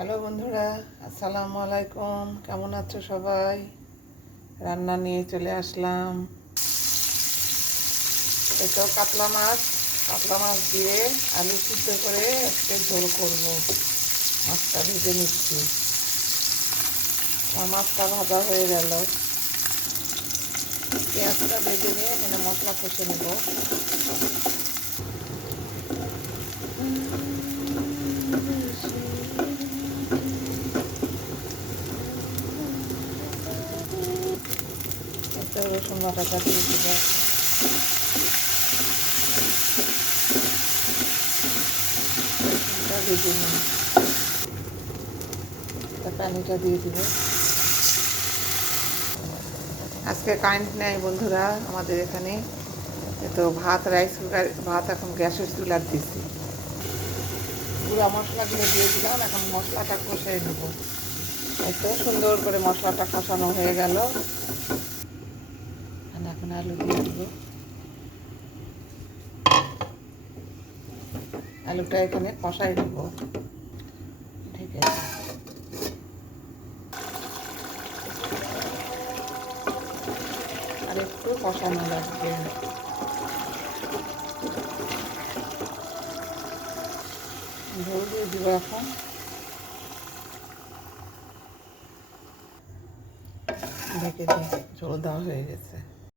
Hello বন্ধুরা, আসসালামু আলাইকুম। কেমন আছো সবাই? রান্না নিয়ে চলে আসলাম। এটাও কাতলা মাছ দিয়ে আলু সিদ্ধ করে আজকে ঝোল করব। মাছটা ভেজে নিচ্ছি। আমার মাছটা ভাজা হয়ে গেল। পেঁয়াজটা ভেজে নিয়ে এখানে মশলা কষে নেব। একটা রসুন বাটাটা দিয়ে দিব। রসুনটা ভেজে নিই। পানিটা দিয়ে দিব। আজকে কারেন্ট নেই বন্ধুরা আমাদের এখানে। তো ভাত এখন গ্যাসের চুলার দিচ্ছি। গুঁড়া মশলাগুলো দিয়ে দিলাম। এখন মশলাটা কষিয়ে নেব। এত সুন্দর করে মশলাটা কষানো হয়ে গেল। এখন আলু দিয়ে দেবো। আলুটা এখানে কষাই দেব। ঠিক আছে, আর একটু কষানো লাগবে। ঝোল দিয়ে দিব এখন। ঢেকে দিই, ঝোল দেওয়া হয়ে গেছে।